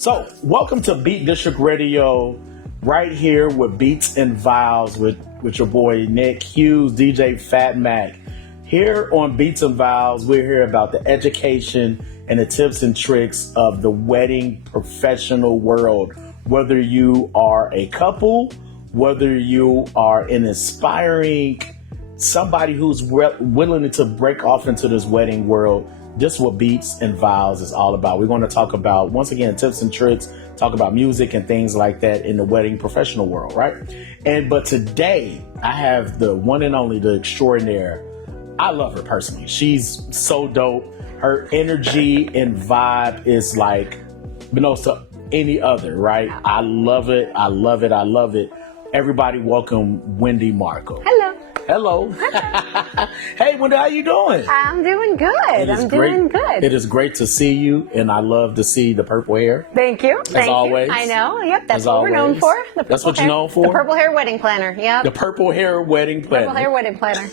So, welcome to Beat District Radio, right here with Beats and Vows with your boy Nick Hughes, DJ Phat Mack. Here on Beats and Vows, we're here about the education and the tips and tricks of the wedding professional world. Whether you are a couple, whether you are an aspiring somebody who's willing to break off into this wedding world, this is what Beats and Vows is all about. We're going to talk about, once again, tips and tricks, talk about music and things like that in the wedding professional world, right? But today, I have the one and only, the extraordinaire. I love her personally. She's so dope. Her energy and vibe is like, knows to any other, right? I love it. I love it. I love it. Everybody welcome Wendy Markum. Hello. Hello. Hey, Wendy, how you doing? I'm doing good. Doing good. It is great to see you, and I love to see the purple hair. Thank you. As always. I know. Yep, that's what we're known for. That's what you're known for? The purple hair wedding planner. Yep. The purple hair wedding planner. Purple hair wedding planner.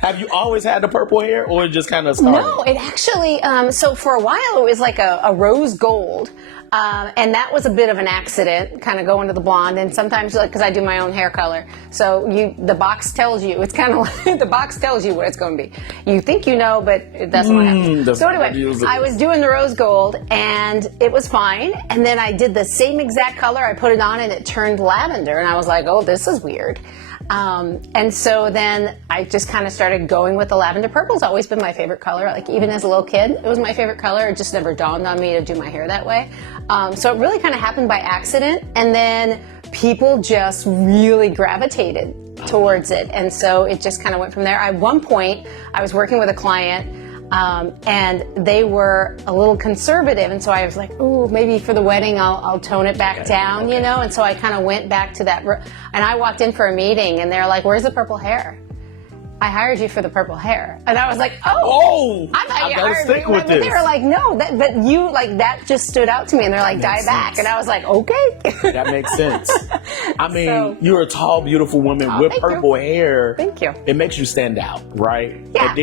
Have you always had the purple hair, or it just kind of started? No, it actually, so for a while it was like a rose gold. And that was a bit of an accident, kind of going to the blonde. And sometimes, because I do my own hair color, so the box tells you. It's kind of like the box tells you what it's going to be. You think you know, but it doesn't happen. So anyway, I was doing the rose gold, and it was fine. And then I did the same exact color. I put it on, and it turned lavender. And I was like, oh, this is weird. And so then I just kind of started going with the lavender. Purple's always been my favorite color. Like even as a little kid, it was my favorite color. It just never dawned on me to do my hair that way. So it really kind of happened by accident. And then people just really gravitated towards it. And so it just kind of went from there. At one point, I was working with a client, and they were a little conservative, and so I was like, ooh, maybe for the wedding I'll tone it back down, you know? And so I kind of went back to that, and I walked in for a meeting, and they're like, where's the purple hair? I hired you for the purple hair. And I was like, oh I thought you hired me. But they were like, no, but you, like, that just stood out to me, and they're like, dye back. And I was like, okay. That makes sense. I mean, you're a tall, beautiful woman with purple hair. Thank you. It makes you stand out, right? Yeah.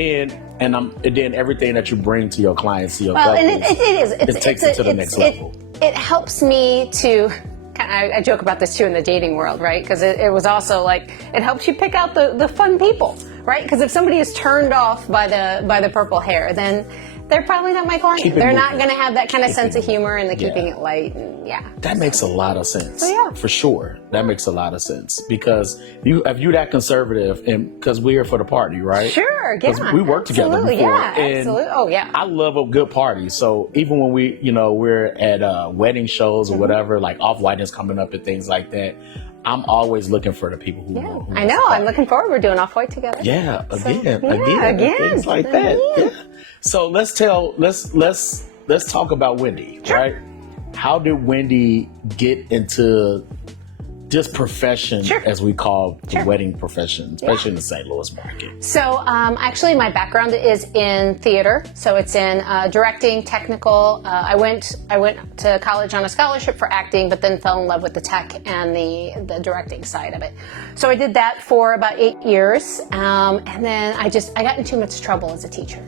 And then everything that you bring to your clients, to your couples, and it is. It takes it to the next level. It helps me to, I joke about this too in the dating world, right? Because it was also like, it helps you pick out the fun people, right? Because if somebody is turned off by the purple hair, then they're probably not my client. They're not going to have that kind of sense of humor and the keeping it light. And that makes a lot of sense. So, for sure. That makes a lot of sense because if you that conservative, and because we're here for the party, right? Sure, yeah. We worked together before. Yeah, absolutely. Oh, yeah. I love a good party. So even when we're at wedding shows or whatever, like Off-White is coming up and things like that, I'm always looking for the people who I know. I'm looking forward. We're doing Off-White together. Yeah, again, things like that. Yeah. So let's talk about Wendy, right? How did Wendy get into this profession, as we call the wedding profession, especially in the St. Louis market? So actually my background is in theater. So it's in directing, technical. I went to college on a scholarship for acting, but then fell in love with the tech and the directing side of it. So I did that for about 8 years. And then I got in too much trouble as a teacher.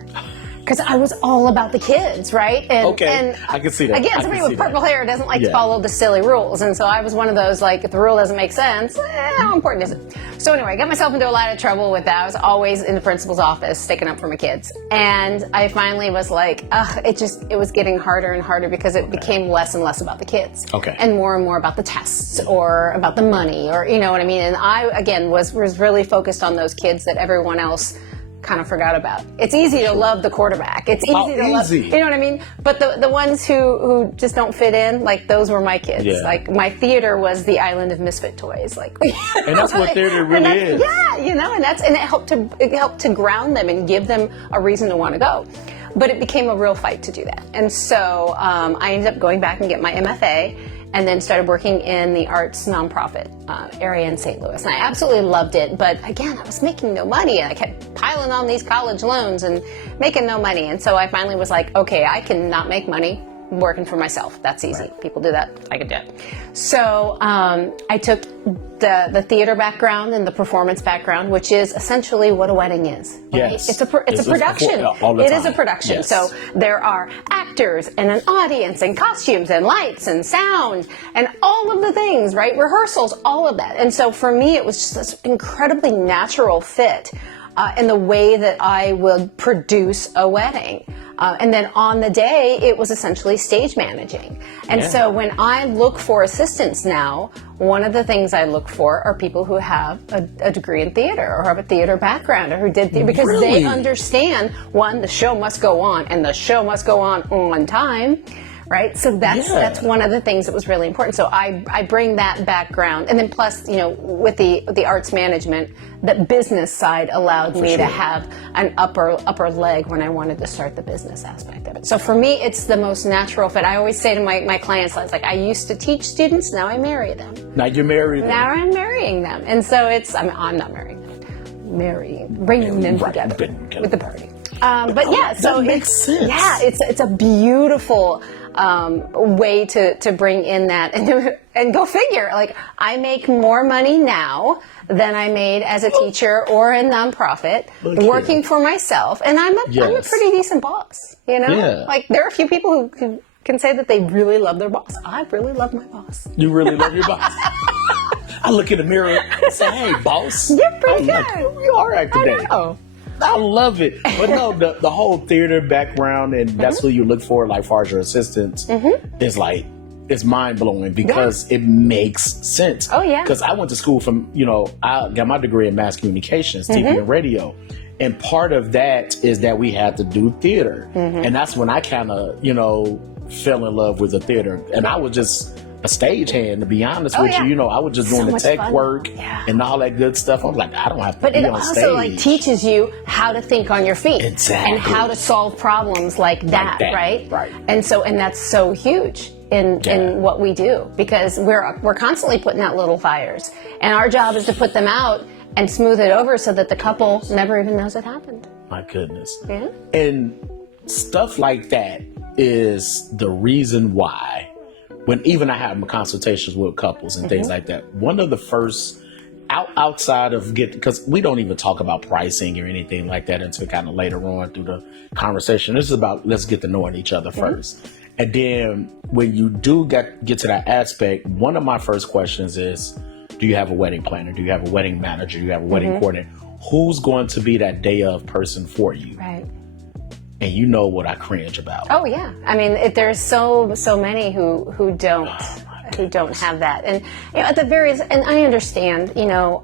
Because I was all about the kids, right? And I can see that. Again, somebody with purple hair doesn't like to follow the silly rules. And so I was one of those, like, if the rule doesn't make sense, how important is it? So anyway, I got myself into a lot of trouble with that. I was always in the principal's office sticking up for my kids. And I finally was like, it was getting harder and harder because it became less and less about the kids. And more about the tests or about the money or, you know what I mean? And I, again, was really focused on those kids that everyone else kind of forgot about. It's easy to love the quarterback. It's easy to love, you know what I mean? But the ones who just don't fit in, like those were my kids. Like my theater was the island of misfit toys. Like, and that's what theater really is. Yeah, you know, and it helped to ground them and give them a reason to want to go. But it became a real fight to do that. And so I ended up going back and get my MFA. And then started working in the arts nonprofit area in St. Louis. And I absolutely loved it. But again, I was making no money. And I kept piling on these college loans and making no money. And so I finally was like, okay, I cannot make money working for myself. That's easy. Right. People do that. I could do it. So I took the theater background and the performance background, which is essentially what a wedding is. Right? Yes. It's a production. It is a production. Yes. So there are actors and an audience and costumes and lights and sound and all of the things, right? Rehearsals, all of that. And so for me, it was just this incredibly natural fit in the way that I would produce a wedding. And then on the day, it was essentially stage managing. And so when I look for assistants now, one of the things I look for are people who have a degree in theater or have a theater background or who did theater, because they understand, one, the show must go on, and the show must go on time. Right, so that's one of the things that was really important. So I bring that background, and then plus, you know, with the arts management, the business side allowed me to have an upper leg when I wanted to start the business aspect of it. So for me, it's the most natural fit. I always say to my clients, I was like, I used to teach students, now I marry them. Now you're married. Now I'm marrying them, and so I'm not marrying them, bringing them together with the party. But yeah, so that makes sense. Yeah, it's a beautiful way to bring in that and go figure. Like, I make more money now than I made as a teacher or a nonprofit working for myself, and I'm a pretty decent boss. You know, like there are a few people who can say that they really love their boss. I really love my boss. You really love your boss. I look in the mirror and say, "Hey, boss, you're pretty good. You all right today?" I know. I love it. But no, the whole theater background, and that's what you look for, like, far as your assistants, is like, it's mind blowing because it makes sense. Oh, yeah. Because I went to school from, you know, I got my degree in mass communications, TV and radio. And part of that is that we had to do theater. And that's when I kind of, you know, fell in love with the theater. And I was just a stagehand, to be honest with you. You know, I was just doing the tech work and all that good stuff. I was like, I don't have to be on stage. But it also like teaches you how to think on your feet. And how to solve problems like that, right? Right. And that's so huge in what we do, because we're constantly putting out little fires. And our job is to put them out and smooth it over so that the couple never even knows it happened. My goodness. Yeah. And stuff like that is the reason why, when even I have my consultations with couples and things like that, one of the first outside of because we don't even talk about pricing or anything like that until kind of later on through the conversation. This is about, let's get to knowing each other first. And then when you do get to that aspect, one of my first questions is, do you have a wedding planner? Do you have a wedding manager? Do you have a wedding coordinator? Who's going to be that day of person for you? Right. And you know what I cringe about. Oh yeah, I mean, there's so many who don't have that, and you know, at the and I understand, you know,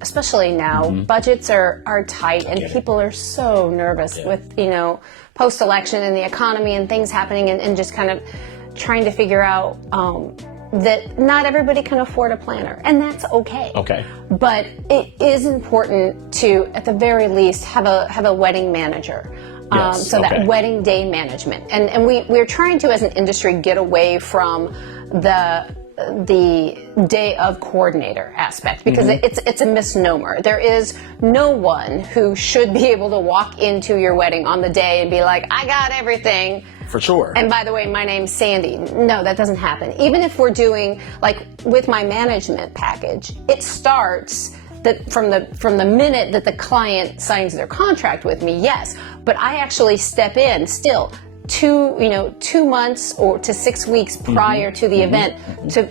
especially now, budgets are tight, and people are so nervous with, you know, post-election and the economy and things happening, and just kind of trying to figure out that not everybody can afford a planner, and that's okay. Okay. But it is important to, at the very least, have a wedding manager. That wedding day management, and we're trying to, as an industry, get away from the day of coordinator aspect, because it's a misnomer. There is no one who should be able to walk into your wedding on the day and be like, I got everything. For sure. And by the way, my name's Sandy. No, that doesn't happen. Even if we're doing, like with my management package, it starts from the minute that the client signs their contract with me, yes. But I actually step in still 2 months or to 6 weeks prior to the event to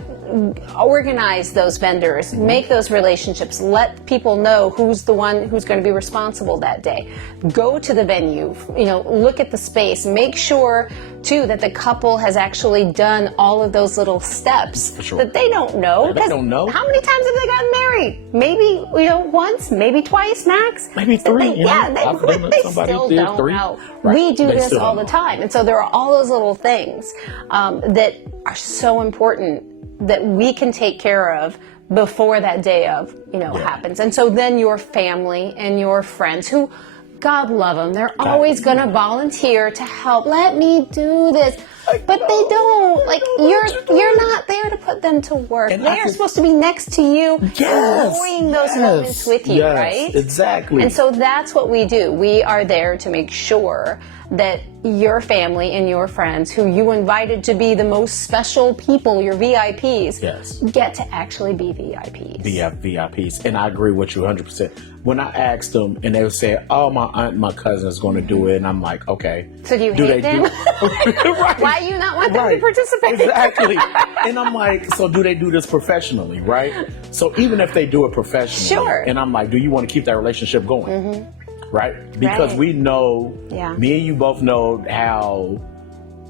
organize those vendors, make those relationships, let people know who's the one who's going to be responsible that day. Go to the venue, you know, look at the space, make sure too that the couple has actually done all of those little steps that they don't know. They don't know. How many times have they gotten married? Maybe, you know, once, maybe twice max. Maybe 3. They still don't know. Right. We do this all the time. And so there are all those little things that are so important that we can take care of before that day of, you know, happens. And so then your family and your friends, who, God love them, they're always going to volunteer to help. Let me do this. But they don't. Like, you're not there to put them to work. And they are supposed to be next to you, enjoying those moments with you, right? Exactly. And so that's what we do. We are there to make sure that your family and your friends who you invited to be the most special people, your VIPs, Yes. get to actually be VIPs. VIPs. And I agree with you 100%. When I asked them and they would say, oh, my aunt and my cousin is going to do it. And I'm like, okay. So do you hate them? Right. Why do you not want them to participate? Exactly. And I'm like, so do they do this professionally, right? So even if they do it professionally, sure. And I'm like, do you want to keep that relationship going? Right? Because we know, me and you both know how,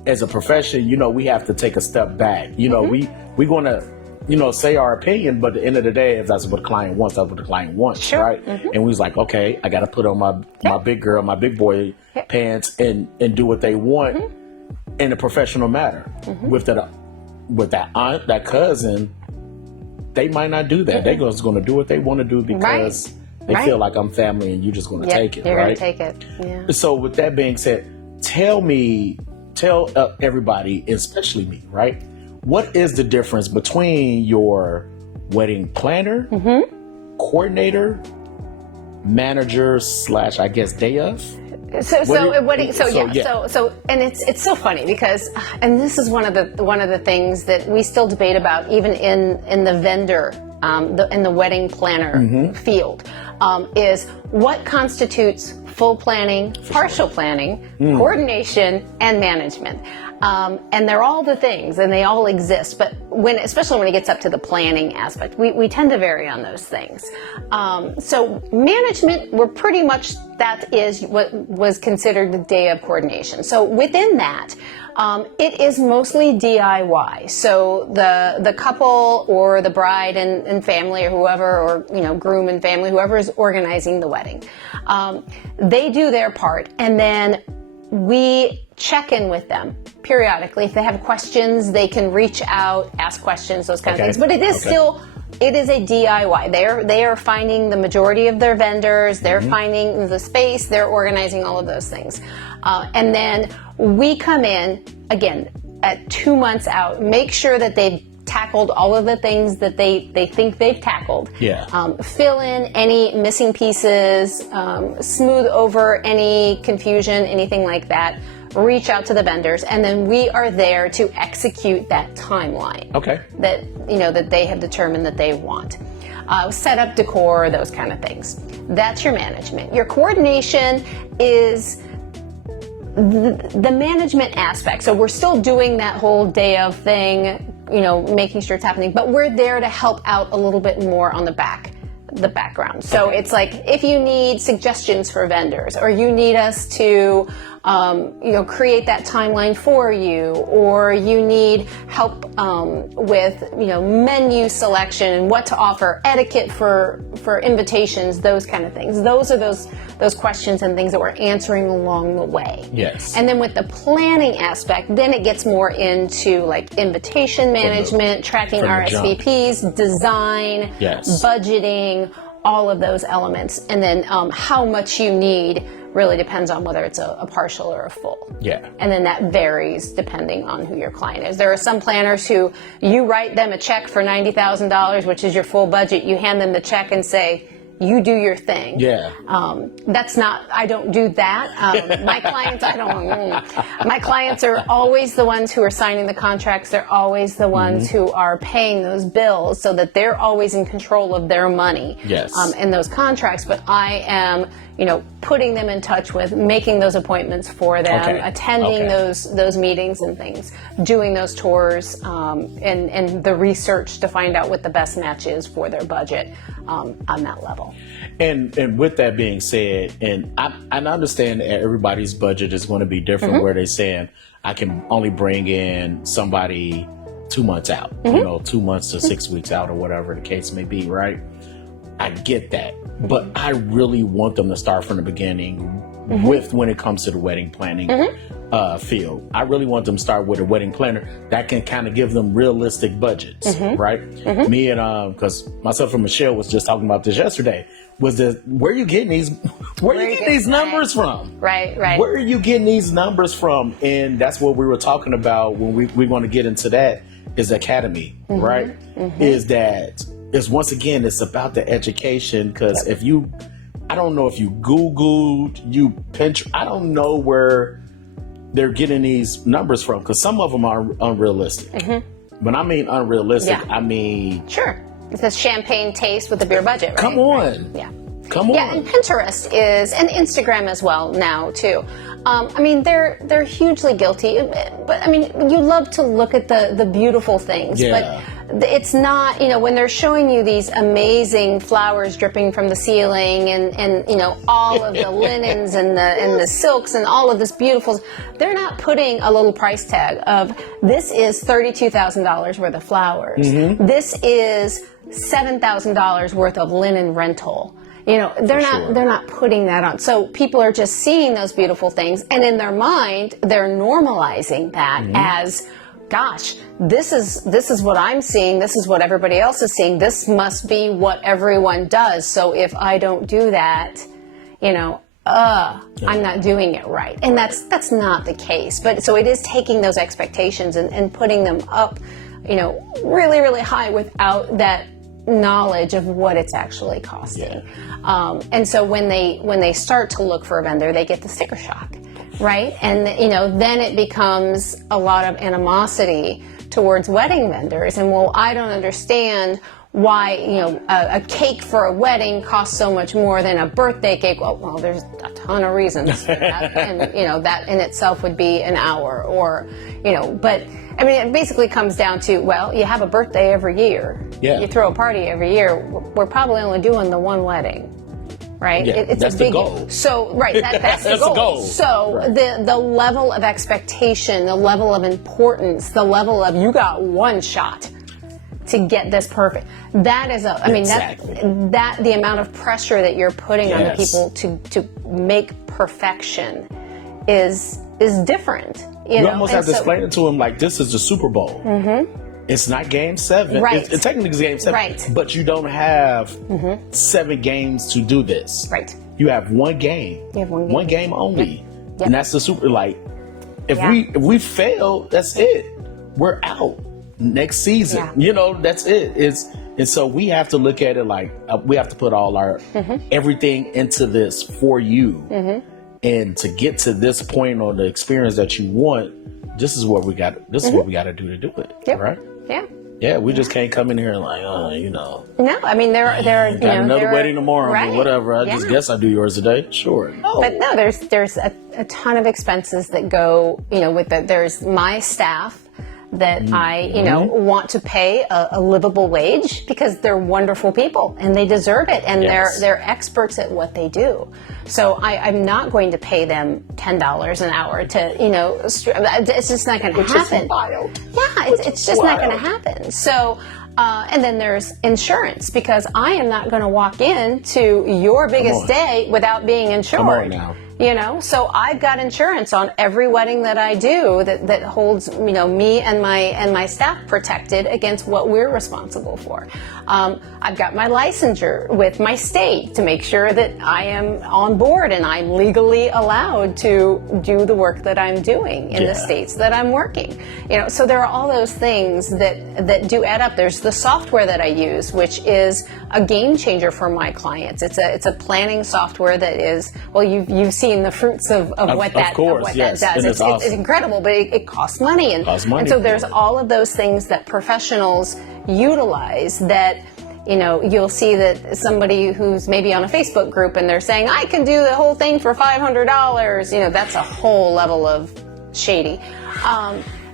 as a profession, you know, we have to take a step back. You know, we're going to, you know, say our opinion, but at the end of the day, if that's what the client wants, that's what the client wants, sure. right? And we was like, okay, I got to put on my big girl, my big boy pants and do what they want in a professional manner. With that aunt, that cousin, they might not do that. They're just going to do what they want to do because they feel like I'm family and you're just going to take it, you're right? going to take it. Yeah. So with that being said, tell everybody, especially me, right? What is the difference between your wedding planner, coordinator, manager / I guess day of? So and it's so funny because, and this is one of the things that we still debate about even in the vendor, in the wedding planner field, is what constitutes full planning, partial planning, coordination, and management. And they're all the things, and they all exist. But especially when it gets up to the planning aspect, we tend to vary on those things. So management, we're pretty much, that is what was considered the day of coordination. So within that, it is mostly DIY. So the couple or the bride and family or whoever, or groom and family, whoever is organizing the wedding, they do their part, and then we check in with them periodically. If they have questions, they can reach out, ask questions, those kind of things. But it is still, it is a DIY. They are finding the majority of their vendors, they're finding the space, they're organizing all of those things. And then we come in, again, at 2 months out, make sure that they've tackled all of the things that they think they've tackled. Fill in any missing pieces, smooth over any confusion, anything like that. Reach out to the vendors, and then we are there to execute that timeline. That they have determined that they want. Set up decor, those kind of things. That's your management. Your coordination is the management aspect. So we're still doing that whole day of thing, making sure it's happening, but we're there to help out a little bit more on the background. So it's like, if you need suggestions for vendors, or you need us to create that timeline for you, or you need help with menu selection and what to offer, etiquette for invitations, those kind of things. Those are those questions and things that we're answering along the way. And then with the planning aspect, then it gets more into like invitation management, tracking RSVPs, design, budgeting, all of those elements. And then how much you need really depends on whether it's a partial or a full. And then that varies depending on who your client is. There are some planners who you write them a check for $90,000, which is your full budget. You hand them the check and say, you do your thing. That's not, I don't do that. My clients, my clients are always the ones who are signing the contracts. They're always the ones who are paying those bills, so that they're always in control of their money in those contracts. But I am, putting them in touch with, making those appointments for them, attending those meetings and things, doing those tours, and the research to find out what the best match is for their budget on that level. And with that being said, and I understand that everybody's budget is going to be different, where they're saying, I can only bring in somebody 2 months out, 2 months to 6 weeks out, or whatever the case may be, right? I get that. But I really want them to start from the beginning with, when it comes to the wedding planning field. I really want them to start with a wedding planner that can kind of give them realistic budgets, right? Me and, because myself and Michelle was just talking about this yesterday, was that where are you getting these numbers from? Right. Where are you getting these numbers from? And that's what we were talking about when we want to get into that, is Academy, right? Is that, is once again, it's about the education, because I don't know if you Googled, you Pinterest, I don't know where they're getting these numbers from, because some of them are unrealistic. When I mean unrealistic, Yeah. I mean, Sure. It's a champagne taste with a beer budget, right? come on. Yeah. Come on. Yeah, and Pinterest is, and Instagram as well now too. I mean, they're hugely guilty, but I mean, you love to look at the beautiful things, Yeah. but it's not, when they're showing you these amazing flowers dripping from the ceiling and all of the linens and the silks and all of this beautiful, they're not putting a little price tag of, this is $32,000 worth of flowers. This is $7,000 worth of linen rental. They're not putting that on. So people are just seeing those beautiful things, and in their mind, they're normalizing that as, gosh, this is what I'm seeing. This is what everybody else is seeing. This must be what everyone does. So if I don't do that, I'm not doing it right. And that's not the case. But so it is taking those expectations and putting them up, really, really high without that knowledge of what it's actually costing. And so when they start to look for a vendor, they get the sticker shock, right? And then it becomes a lot of animosity towards wedding vendors. And well, I don't understand why a cake for a wedding costs so much more than a birthday cake. Well, there's a ton of reasons for that, and that in itself would be an hour, or but I mean, it basically comes down to, well, you have a birthday every year. Yeah. You throw a party every year. We're probably only doing the one wedding, right? Yeah, It's that's a big the goal. So that's the That's goal. the goal. So Right. the level of expectation, the level of importance, the level of, you got one shot to get this perfect. That is Exactly. that the amount of pressure that you're putting on the Yes. people to make perfection is different. You almost have to explain it to them like, this is the Super Bowl. It's not Game 7. Right. It's technically Game 7. Right. But you don't have 7 games to do this. Right. You have one game. You have one game. One game only. Yep. And that's the Super, like, if Yeah. we fail, that's it. We're out. Next season. Yeah. That's it. And so we have to look at it like, we have to put all our everything into this for you. And to get to this point or the experience that you want, this is what we got. This is what we got to do it. Yep. Right? Yeah. Yeah. We just can't come in here and like, No, I mean there are got another wedding tomorrow. I mean, right. whatever. I Yeah. just guess I do yours today. Sure. No. But no, there's a ton of expenses that go, there's my staff that I, want to pay a livable wage, because they're wonderful people and they deserve it, and Yes. they're experts at what they do. So I'm not going to pay them $10 an hour to, it's just not going to happen. Wild. Yeah, it's just not going to happen. So, and then there's insurance, because I am not going to walk into your biggest on. day without being insured. Come on now. So I've got insurance on every wedding that I do that holds, me and my staff protected against what we're responsible for. I've got my licensure with my state to make sure that I am on board and I'm legally allowed to do the work that I'm doing in the states that I'm working. So there are all those things that do add up. There's the software that I use, which is a game changer for my clients. It's a planning software that is, well, you've seen the fruits of what that does. And It's awesome. incredible, but it costs money. And so there's all of those things that professionals utilize that, you'll see that somebody who's maybe on a Facebook group and they're saying, I can do the whole thing for $500. That's a whole level of shady.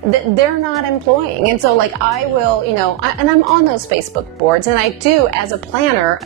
That they're not employing. And so like I will, and I'm on those Facebook boards, and I do, as a planner,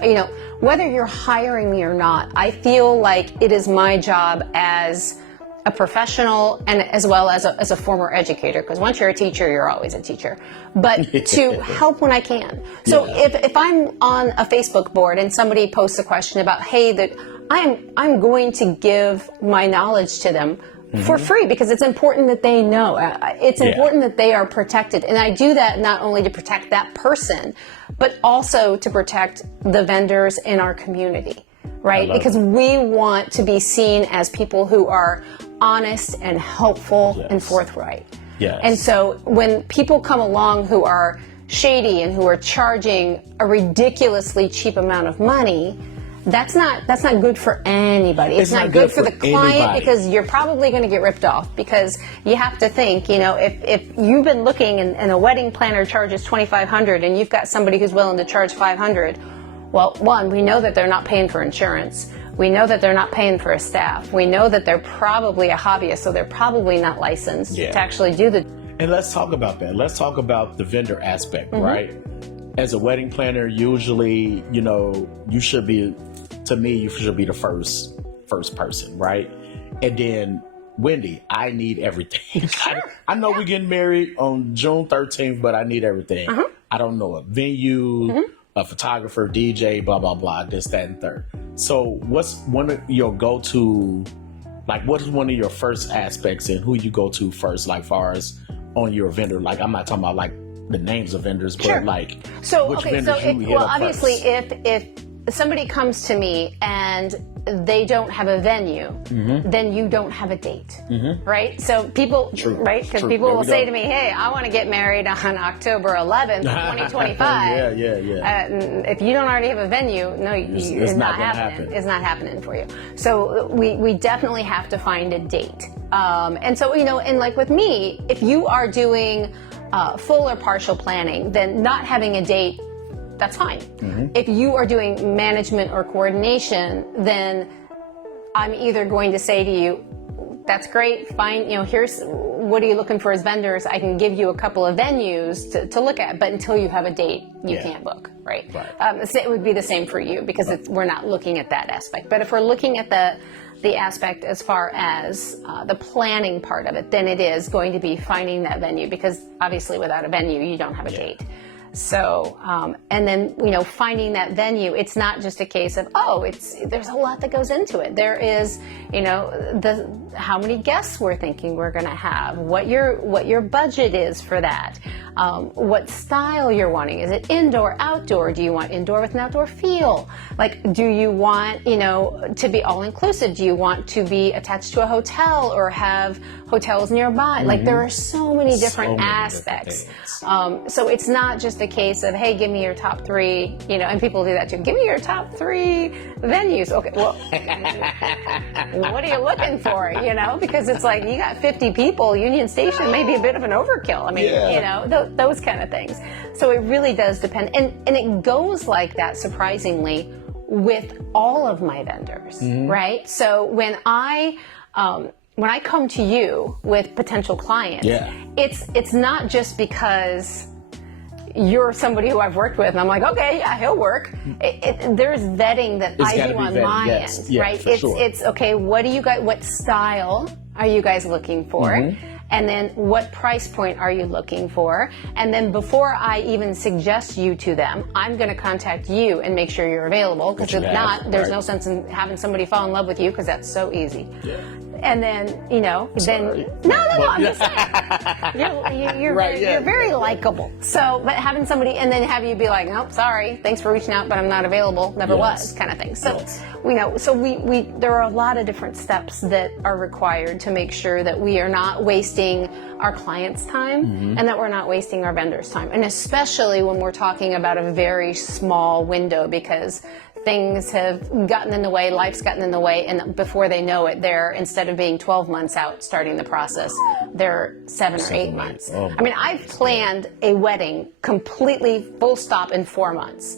whether you're hiring me or not, I feel like it is my job as a professional and as well as a former educator, because once you're a teacher, you're always a teacher, but to help when I can. So if I'm on a Facebook board and somebody posts a question about, hey, that I'm going to give my knowledge to them for free, because it's important that they know. It's important that they are protected. And I do that not only to protect that person, but also to protect the vendors in our community, right? Because we want to be seen as people who are honest and helpful and forthright. Yes. And so when people come along who are shady and who are charging a ridiculously cheap amount of money, that's not good for anybody. It's not good for the client anybody. because you're probably going to get ripped off, because you have to think, if you've been looking and a wedding planner charges $2,500 and you've got somebody who's willing to charge $500, well, one, we know that they're not paying for insurance. We know that they're not paying for a staff. We know that they're probably a hobbyist, so they're probably not licensed to actually do the. And let's talk about that. Let's talk about the vendor aspect, right? As a wedding planner, usually, you should be, to me, you should be the first person, right? And then, Wendy, I need everything. Sure. I know we're getting married on June 13th, but I need everything. I don't know a venue, a photographer, DJ, blah, blah, blah, this, that, and third. So what's one of your go-to, like what is one of your first aspects and who you go to first, like far as on your vendor? Like I'm not talking about like the names of vendors, but like which vendors you hit up obviously first. if somebody comes to me and they don't have a venue, then you don't have a date, right? So people, right? Because people will say to me, hey, I want to get married on October 11th, 2025. If you don't already have a venue, no, it's not happening. It's not happening for you. So we definitely have to find a date. And so, and like with me, if you are doing full or partial planning, then not having a date, that's fine. If you are doing management or coordination, then I'm either going to say to you, that's great, fine, here's, what are you looking for as vendors? I can give you a couple of venues to look at, but until you have a date, you can't book, right? It would be the same for you, because we're not looking at that aspect. But if we're looking at the aspect as far as the planning part of it, then it is going to be finding that venue, because obviously without a venue, you don't have a date. So, and then, finding that venue, it's not just a case of, there's a lot that goes into it. There is, how many guests we're thinking we're going to have, what your budget is for that, what style you're wanting. Is it indoor, outdoor? Do you want indoor with an outdoor feel? Like, do you want, to be all inclusive? Do you want to be attached to a hotel or have hotels nearby? Like, there are so many different aspects. So it's not just a case of, hey, give me your top three, and people do that too. Give me your top three venues. Okay, well, what are you looking for? Because it's like, you got 50 people, Union Station may be a bit of an overkill. I mean, those kind of things. So it really does depend. And it goes like that, surprisingly, with all of my vendors, right? So when I come to you with potential clients, it's not just because you're somebody who I've worked with, and I'm like, okay, yeah, he'll work. There's vetting that I do on my end, right? It's okay. What do you guys? What style are you guys looking for? And then what price point are you looking for? And then before I even suggest you to them, I'm going to contact you and make sure you're available. Because if not, there's no sense in having somebody fall in love with you, because that's so easy. And then, no, I'm just saying, you're very likable. So, but having somebody, and then have you be like, nope, sorry, thanks for reaching out, but I'm not available, never was, kind of thing. So, there are a lot of different steps that are required to make sure that we are not wasting our clients' time and that we're not wasting our vendors' time. And especially when we're talking about a very small window, because things have gotten in the way, life's gotten in the way, and before they know it, they're, instead of being 12 months out starting the process, they're 7 or 8 months. I mean, I've planned a wedding completely full stop in 4 months.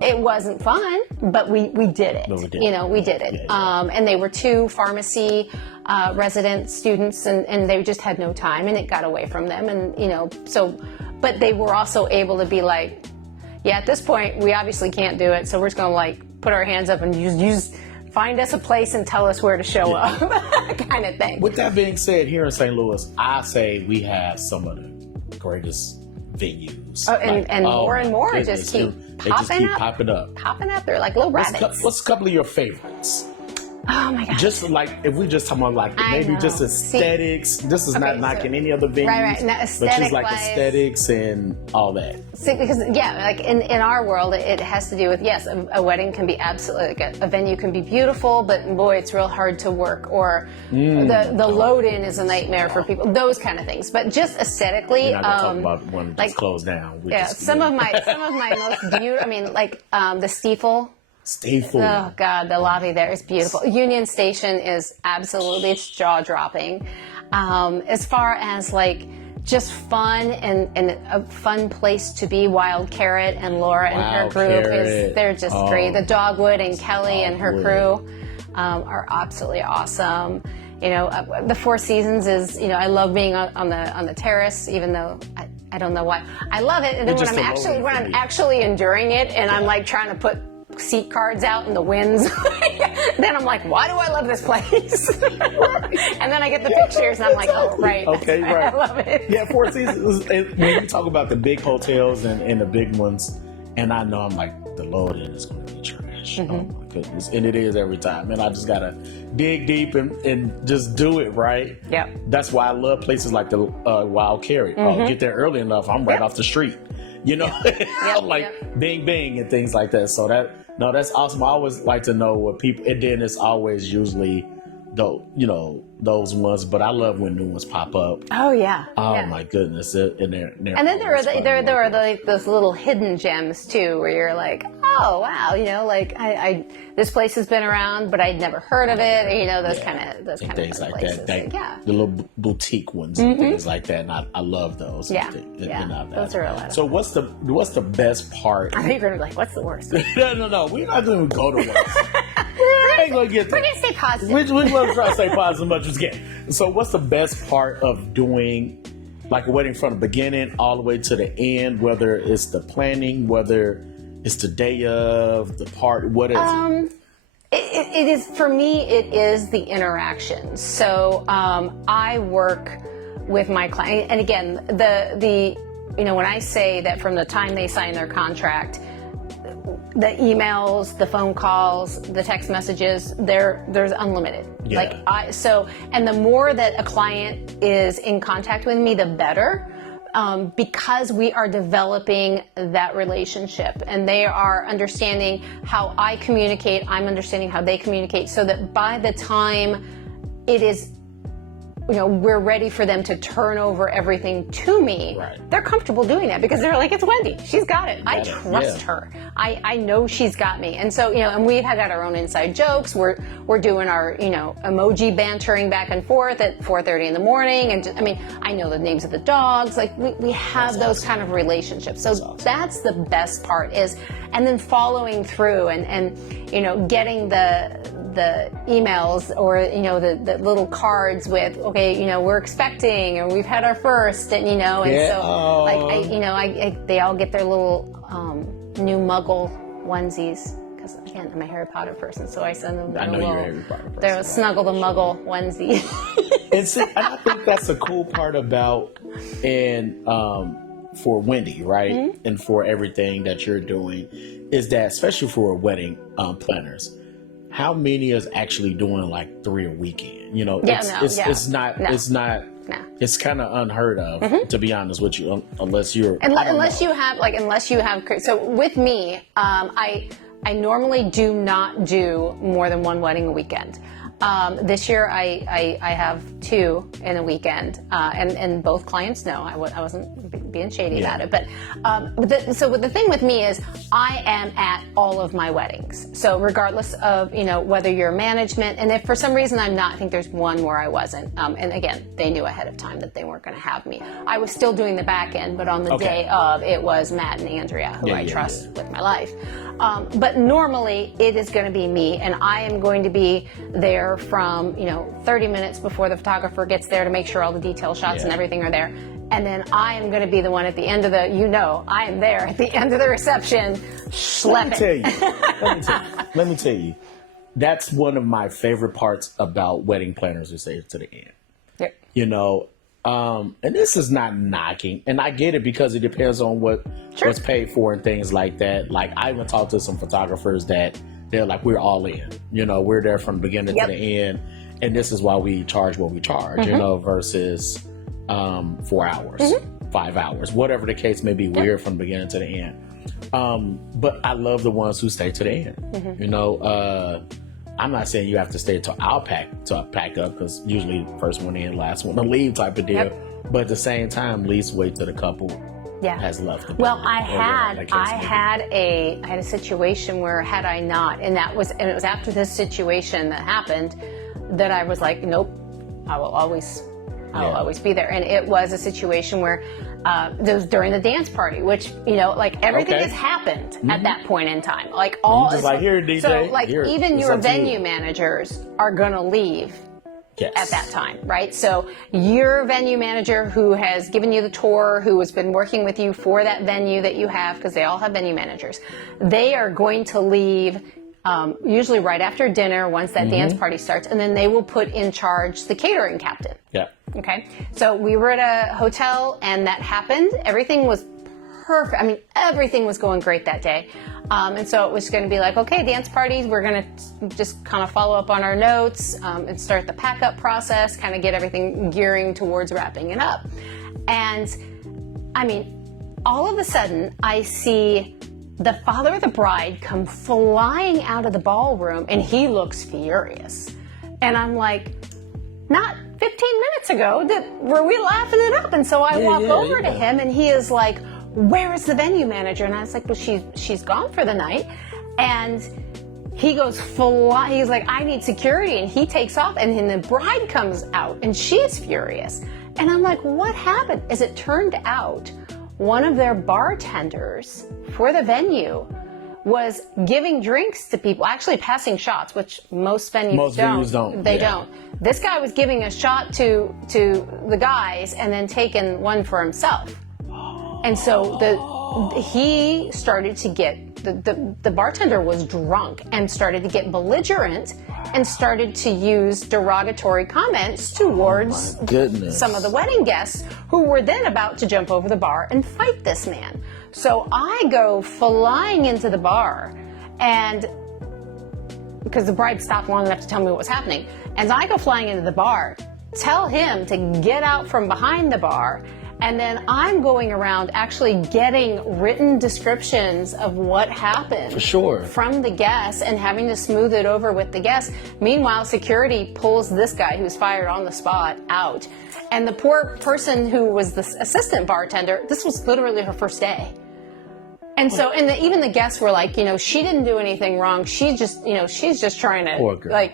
It wasn't fun, but we did it. We did it. And they were 2 pharmacy resident students, and they just had no time, and it got away from them. And, but they were also able to be like, yeah, at this point, we obviously can't do it, so we're just going to put our hands up and use find us a place and tell us where to show up, kind of thing. With that being said, here in St. Louis, I say we have some of the greatest venues. More and more just keep popping up. They're like little rabbits. What's a couple of your favorites? Oh my God. Just like, if we just talk about just aesthetics, this is not knocking any other venues. Right. Now, but just like aesthetics and all that. See, because like in our world, it has to do with, yes, a wedding can be absolutely, a venue can be beautiful, but boy, it's real hard to work, or the load in is a nightmare for people, those kind of things. But just aesthetically, we're not gonna talk about one that's closed down. Some of my most beautiful, the steeple. stay full. Oh God, the lobby there is beautiful. Union Station is absolutely, it's jaw dropping. As far as like just fun and a fun place to be, Wild Carrot and Laura and her group they're just great. The Dogwood and Kelly and her crew are absolutely awesome. You know, the Four Seasons is, you know, I love being on the terrace, even though I don't know why. I love it. And then when I'm actually enduring it and I'm like trying to put seat cards out in the winds, then I'm like, why do I love this place? And then I get the pictures and I'm like, oh, right. Okay, right. I love it. Yeah, Four Seasons, when you talk about the big hotels and the big ones, and I know I'm like, the Lord is going to be trash. Oh my goodness. And it is every time. And I just got to dig deep and just do it, right? Yep. That's why I love places like the Wild Carrot. Get there early enough, I'm right off the street. You know, bing, bing, and things like that. So that's awesome. I always like to know what people, and then it's always usually those ones, but I love when new ones pop up. Oh yeah. Oh my goodness. And then there are like those little hidden gems too, where you're like, oh wow, you know, like I this place has been around, but I'd never heard of it. Or, you know, those kind of things like places. that. The little boutique ones and things like that. And I love those. Yeah. Those are a lot. So what's the best part? I think you're gonna be like, what's the worst? No. We're not gonna go to worst. We ain't gonna get there. We're gonna stay positive. We're gonna try to stay positive as much as we can. So what's the best part of doing like a wedding from the beginning all the way to the end, whether it's the planning, whether it's the day of, the part, what is it? It is, for me, it is the interaction. So I work with my client, and again, the when I say that from the time they sign their contract, the emails, the phone calls, the text messages, there's unlimited. Yeah. And the more that a client is in contact with me, the better. Because we are developing that relationship and they are understanding how I communicate, I'm understanding how they communicate, so that by the time it is, we're ready for them to turn over everything to me, they're comfortable doing that because they're like, it's Wendy, she's got it. I trust her. I know she's got me. And so, and we've got our own inside jokes. We're doing our, emoji bantering back and forth at 4:30 in the morning. And I know the names of the dogs. Like we have those kind of relationships. So that's the best part and then following through and getting the emails or, the little cards with, okay, we're expecting or we've had our first and, they all get their little, new Muggle onesies, because again, I'm a Harry Potter person, so I send them you're a Harry Potter person. They'll snuggle the Muggle onesie. And I think that's a cool part about, and for Wendy, right, and for everything that you're doing, is that especially for wedding planners, how many is actually doing like 3 a weekend? It's kind of unheard of, to be honest with you, unless you have. So with me, I normally do not do more than one wedding a weekend. This year I have 2 in a weekend, and both clients know I wasn't being shady about it. But the thing with me is I am at all of my weddings. So regardless of whether you're management, and if for some reason I'm not, I think there's one where I wasn't. And again, they knew ahead of time that they weren't going to have me. I was still doing the back end, but on the day of, it was Matt and Andrea, who I trust with my life. But normally it is going to be me, and I am going to be there from 30 minutes before the photographer gets there to make sure all the detail shots and everything are there. And then I am going to be the one at the end of I am there at the end of the reception schlepping. Let me tell you, that's one of my favorite parts about wedding planners who say it to the end. Yep. And this is not knocking, and I get it because it depends on what's paid for and things like that. Like I even talked to some photographers that they're like, we're all in, we're there from the beginning to the end, and this is why we charge what we charge, versus 4 hours, 5 hours, whatever the case may be. We're from the beginning to the end. But I love the ones who stay to the end. I'm not saying you have to stay until I'll pack up, because usually first one in, last one to leave type of deal. But at the same time, at least wait till the couple has left the Well, building, I or that case may be. had a situation where had I not, and it was after this situation that happened that I was like, nope, I will always be there. And it was a situation where it was during the dance party, which, like everything has happened at that point in time. Like all, just like, here, DJ. So like here, even your up to you. venue managers are going to leave. Yes. At that time, right? So your venue manager who has given you the tour, who has been working with you for that venue that you have, because they all have venue managers, they are going to leave usually right after dinner once that dance party starts, and then they will put in charge the catering captain. Yeah. Okay. So we were at a hotel and that happened. Everything was perfect. I mean, everything was going great that day. And so it was going to be like, okay, dance parties, we're going to just kind of follow up on our notes and start the pack up process, kind of get everything gearing towards wrapping it up. And I mean, all of a sudden I see the father of the bride come flying out of the ballroom and he looks furious. And I'm like, not 15 minutes ago were we laughing it up? And so I walk over to him and he is like, where is the venue manager? And I was like, well, she's gone for the night. And he goes he's like, I need security. And he takes off and then the bride comes out and she's furious. And I'm like, what happened? As it turned out, one of their bartenders for the venue was giving drinks to people, actually passing shots, which most venues don't. They don't. This guy was giving a shot to the guys and then taking one for himself. And so he started to get, the bartender was drunk and started to get belligerent and started to use derogatory comments towards some of the wedding guests who were then about to jump over the bar and fight this man. So I go flying into the bar and because the bride stopped long enough to tell me what was happening. As I go flying into the bar, tell him to get out from behind the bar. And then I'm going around actually getting written descriptions of what happened. For sure. From the guests and having to smooth it over with the guests. Meanwhile, security pulls this guy who's fired on the spot out. And the poor person who was the assistant bartender, this was literally her first day. And so, even the guests were like, she didn't do anything wrong. She's just trying to, poor girl.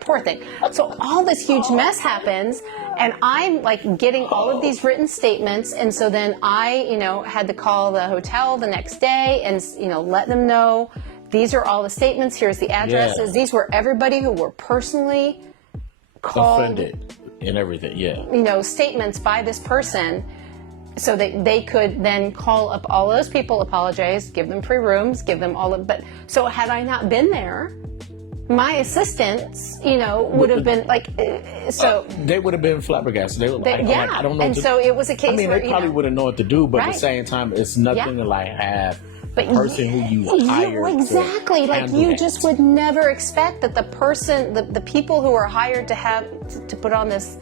Poor thing. So all this huge mess happens, and I'm like getting all of these written statements. And so then I, had to call the hotel the next day and, let them know these are all the statements. Here's the addresses. Yeah. These were everybody who were personally called. Offended and everything. Yeah. Statements by this person. So that they could then call up all those people, apologize, give them free rooms, give them all of, but so had I not been there, my assistants, would have been like, so. They would have been flabbergasted. They were like, I don't know. And so it was a case where, they probably wouldn't know what to do, but at the same time, it's nothing to like have the person who you hired. Exactly. Like you just would never expect that the person, the people who are hired to put on this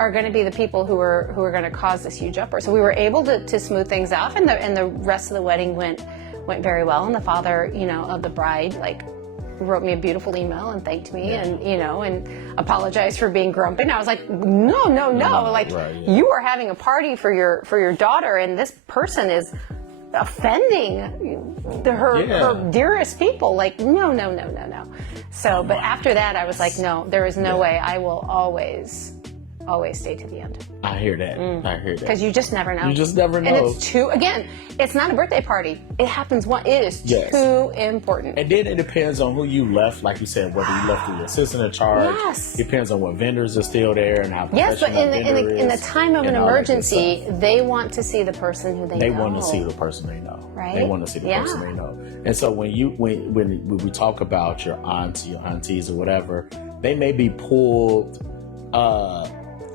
are going to be the people who are going to cause this huge uproar. So we were able to smooth things off, and the rest of the wedding went very well. And the father, of the bride, wrote me a beautiful email and thanked me, and and apologized for being grumpy. And I was like, no, you are having a party for your daughter, and this person is offending her dearest people. Like, no. So, but after that, I was like, no, there is no way. I will always stay to the end. I hear that. I hear that. Because you just never know. You just never know. And it's not a birthday party. It happens it is too important. And then it depends on who you left, like you said, whether you left the assistant in charge. Yes. Depends on what vendors are still there and how professional in the time of an emergency, they want to see the person who they know. They want to see the person they know. Right? They want to see the person they know. And so when we talk about your aunts, your aunties or whatever, they may be pulled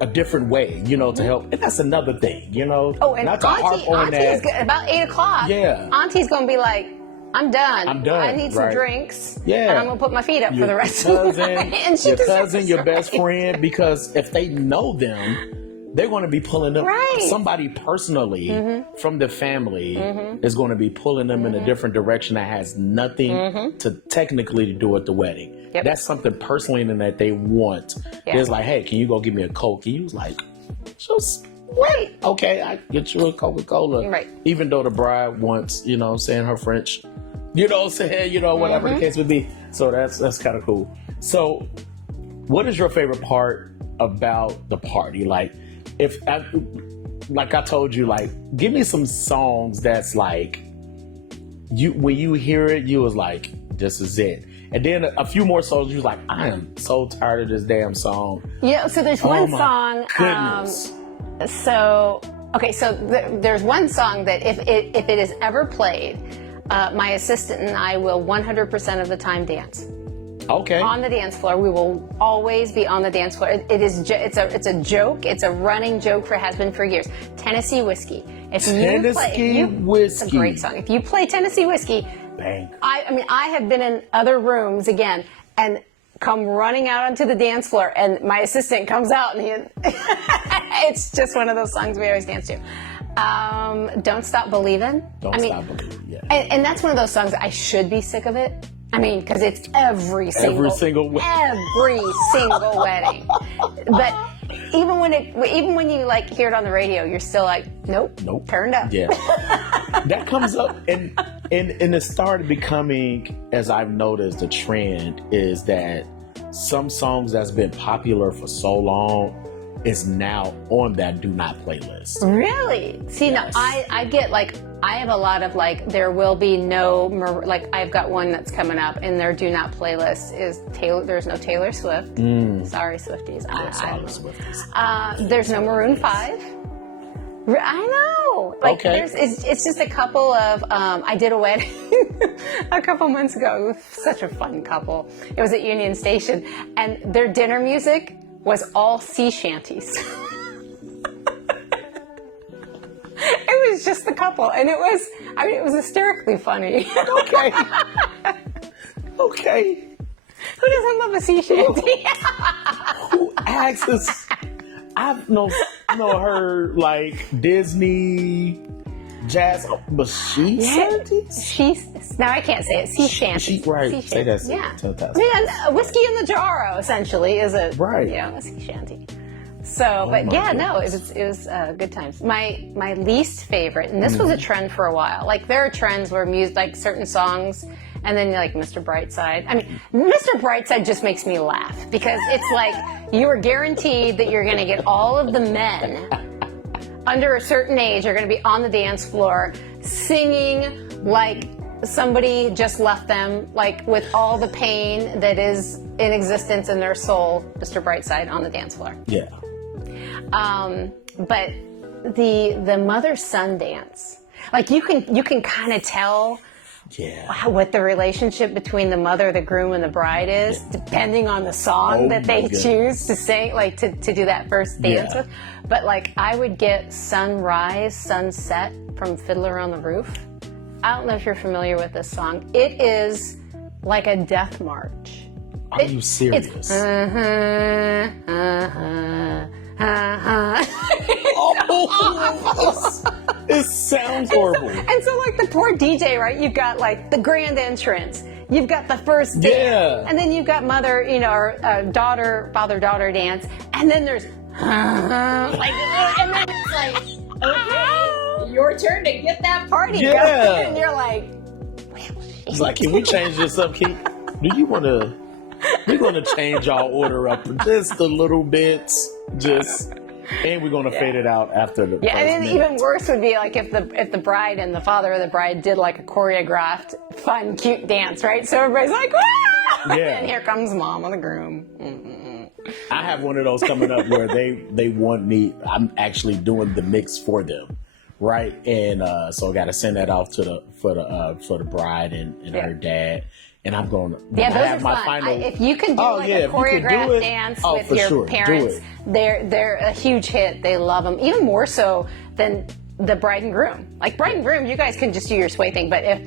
a different way, to help. And that's another thing, Oh, and not to harp on Auntie's that. About 8 o'clock. Yeah. Auntie's going to be like, I'm done. I need some drinks. Yeah. And I'm going to put my feet up for the rest of the night. And your cousin, your best friend, because if they know them, they're going to be pulling them. Right. Somebody personally from the family is going to be pulling them in a different direction that has nothing to technically do with the wedding. Yep. That's something personally that they want. Yeah. It's like, hey, can you go give me a Coke? He was like, just Right. Okay, I get you a Coca-Cola. Right. Even though the bride wants, you know what I'm saying, her French, you know what I'm saying, you know, whatever the case would be. So that's kind of cool. So what is your favorite part about the party? Like, like I told you, like, give me some songs that's like, when you hear it, you was like, this is it. And then a few more songs, you was like, I am so tired of this damn song. Yeah, so there's one song. Goodness. There's one song that if it is ever played, my assistant and I will 100% of the time dance. Okay. On the dance floor, we will always be on the dance floor. It's a joke. It's a running joke has been for years. Tennessee Whiskey. Tennessee Whiskey. It's a great song. If you play Tennessee Whiskey, bang. I have been in other rooms again and come running out onto the dance floor, and my assistant comes out, and it's just one of those songs we always dance to. Don't Stop Believin'. Don't Stop Believin', yeah. And that's one of those songs that I should be sick of it. I mean, because it's every single wedding. But even when you like hear it on the radio, you're still like, nope, turned up. Yeah, that comes up, and it started becoming, as I've noticed, the trend is that some songs that's been popular for so long is now on that do not playlist. Really? See, yes. No, I get like, I have a lot of like, there will be no, like I've got one that's coming up and their do not playlist is there's no Taylor Swift. Sorry, Swifties. Swifties. There's no Maroon 5. I know. Like, okay. It's just a couple of, I did a wedding a couple months ago. It was such a fun couple. It was at Union Station, and their dinner music was all sea shanties. It was just the couple, and it was hysterically funny. Okay. Okay. Who doesn't love a sea shanty? Who access? I've heard like Disney jazz, but shanties? Now I can't say it. Sea shanties. Right. Sea say that. Yeah. Fantastic. Whiskey in the Jarro essentially is a right. A sea shanty. So, but yeah, goodness. No, it was good times. My least favorite, and this was a trend for a while. Like there are trends where music, like certain songs, and then like Mr. Brightside. I mean, Mr. Brightside just makes me laugh because it's like you are guaranteed that you're going to get all of the men under a certain age are going to be on the dance floor singing like somebody just left them, like with all the pain that is in existence in their soul. Mr. Brightside on the dance floor. Yeah. But the mother-son dance, like you can kind of tell what the relationship between the mother, the groom, and the bride is, depending on the song that they choose to sing, like to do that first dance with. But like I would get Sunrise, Sunset from Fiddler on the Roof. I don't know if you're familiar with this song. It is like a death march. Are you serious? It's, it sounds horrible. And so like the poor DJ, right? You've got like the grand entrance. You've got the first dance. And then you've got mother, or daughter, father-daughter dance. And then there's like, and then it's like, okay, your turn to get that party going. And you're like, it's like, can we change this up, Keith? Do you want to? We're going to change our order up just a little bit, and we're going to fade it out after the. Yeah, and then even worse would be like if the bride and the father of the bride did like a choreographed, fun, cute dance, right? So everybody's like, "Wah!" And here comes mom and the groom. I have one of those coming up where they want me. I'm actually doing the mix for them, right? And so I got to send that off for the bride and her dad. And I'm going to those are fun. If you can do a choreographed dance with your parents, they're a huge hit. They love them, even more so than the bride and groom. Like bride and groom, you guys can just do your sway thing. But if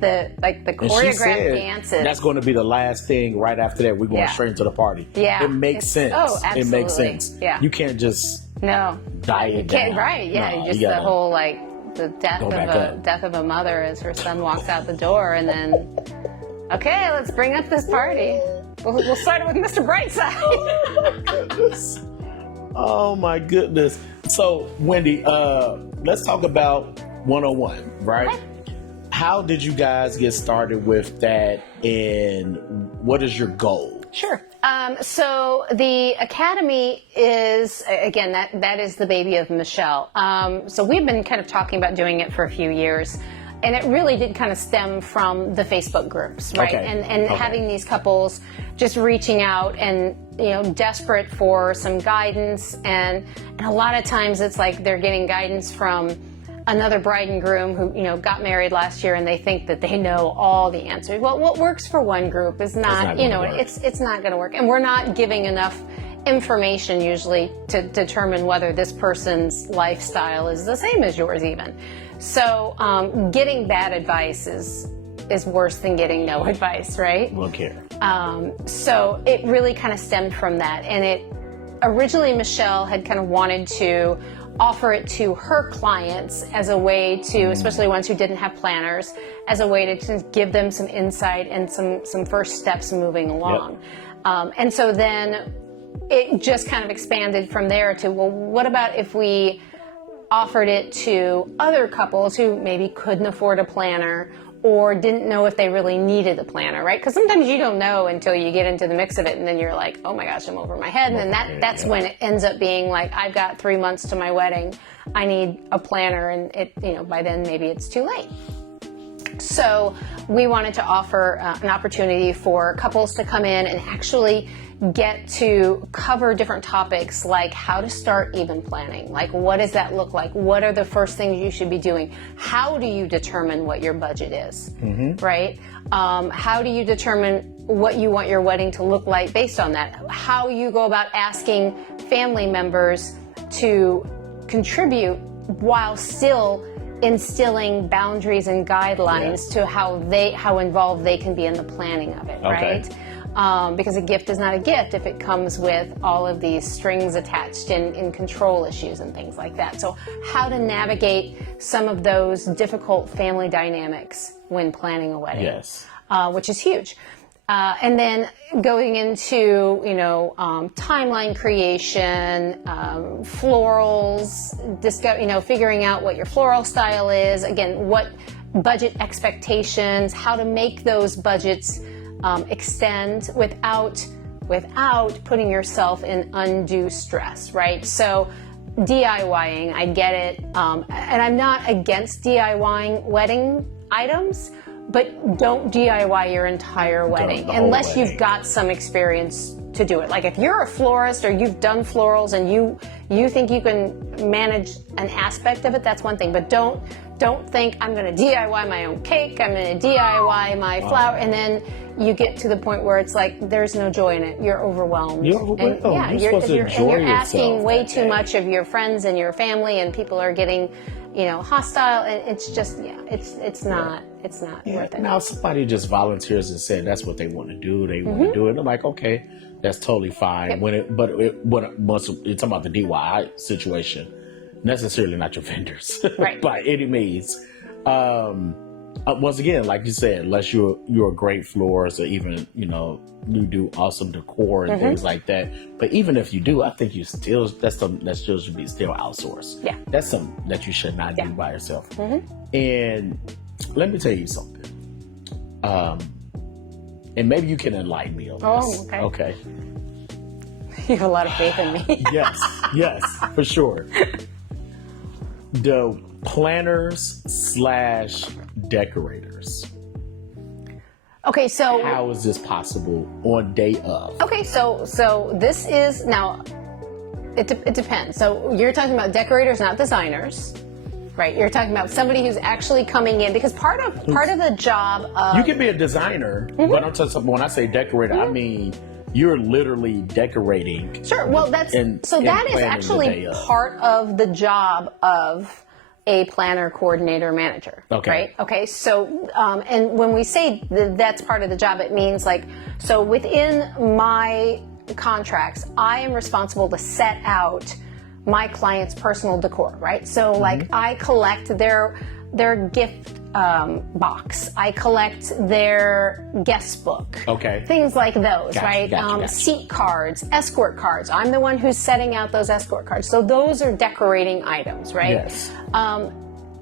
the choreographed dances, that's going to be the last thing. Right after that, we're going straight into the party. Yeah, it makes sense. Oh, absolutely. It makes sense. Yeah, you can't just diet down. Right? Yeah, no, just the whole like the death of a mother as her son walks out the door, and then. Okay, let's bring up this party. We'll start it with Mr. Brightside. Oh my goodness. So Wendy, let's talk about 101, right? Okay. How did you guys get started with that, and what is your goal? Sure. So the Academy is, again, that is the baby of Michelle. So we've been kind of talking about doing it for a few years. And it really did kind of stem from the Facebook groups, right? Okay. And having these couples just reaching out and, desperate for some guidance. And a lot of times it's like they're getting guidance from another bride and groom who, got married last year, and they think that they know all the answers. Well, what works for one group is not, it's not going to work. And we're not giving enough information usually to determine whether this person's lifestyle is the same as yours even. So getting bad advice is worse than getting no advice, right? Okay. So it really kind of stemmed from that. And it originally, Michelle had kind of wanted to offer it to her clients as a way to, especially ones who didn't have planners, as a way to just give them some insight and some first steps moving along. Yep. And so then it just kind of expanded from there to, well, what about if we offered it to other couples who maybe couldn't afford a planner or didn't know if they really needed a planner, right? Because sometimes you don't know until you get into the mix of it, and then you're like, oh my gosh, I'm over my head. And then that's when it ends up being like, I've got 3 months to my wedding, I need a planner, and by then maybe it's too late. So we wanted to offer an opportunity for couples to come in and actually get to cover different topics, like how to start even planning. Like, what does that look like? What are the first things you should be doing? How do you determine what your budget is, right? How do you determine what you want your wedding to look like based on that? How you go about asking family members to contribute while still instilling boundaries and guidelines to how involved they can be in the planning of it, right? Because a gift is not a gift if it comes with all of these strings attached in control issues and things like that. So how to navigate some of those difficult family dynamics when planning a wedding, which is huge. And then going into, timeline creation, florals, figuring out what your floral style is, again, what budget expectations, how to make those budgets extend without putting yourself in undue stress, right? So DIYing, I get it. And I'm not against DIYing wedding items, but don't DIY your entire wedding unless you've got some experience to do it. Like if you're a florist or you've done florals and you think you can manage an aspect of it, that's one thing. But don't think I'm going to DIY my own cake, I'm going to DIY my flower, and then you get to the point where it's like there's no joy in it. You're overwhelmed. You're overwhelmed. You're asking way too much of your friends and your family, and people are getting hostile, and it's just, it's not worth it. Now somebody just volunteers and said that's what they want to do. They want to do it. I'm like, okay, that's totally fine. But once you're talking about the DIY situation, necessarily not your vendors, right? By any means. Once again, like you said, unless you're a great florist, or even you do awesome decor and things like that. But even if you do, I think you still that still should be still outsourced. Yeah, that's something that you should not do by yourself. And let me tell you something. And maybe you can enlighten me on this. Oh, okay. You have a lot of faith in me. Yes, for sure. The planners / decorators. Okay, so how is this possible on day of? Okay, so this is now. It depends. So you're talking about decorators, not designers, right? You're talking about somebody who's actually coming in, because part of the job of, you can be a designer, but I'm talking, when I say decorator, I mean you're literally decorating. Sure. Well, that is actually part of the job of a planner, coordinator, manager. Okay. Right? Okay. So, and when we say that's part of the job, it means so within my contracts, I am responsible to set out my client's personal decor, right? So I collect their gift box. I collect their guest book. Okay. Things like those, Gotcha, right? gotcha. Seat cards, escort cards. I'm the one who's setting out those escort cards. So those are decorating items, right? Yes.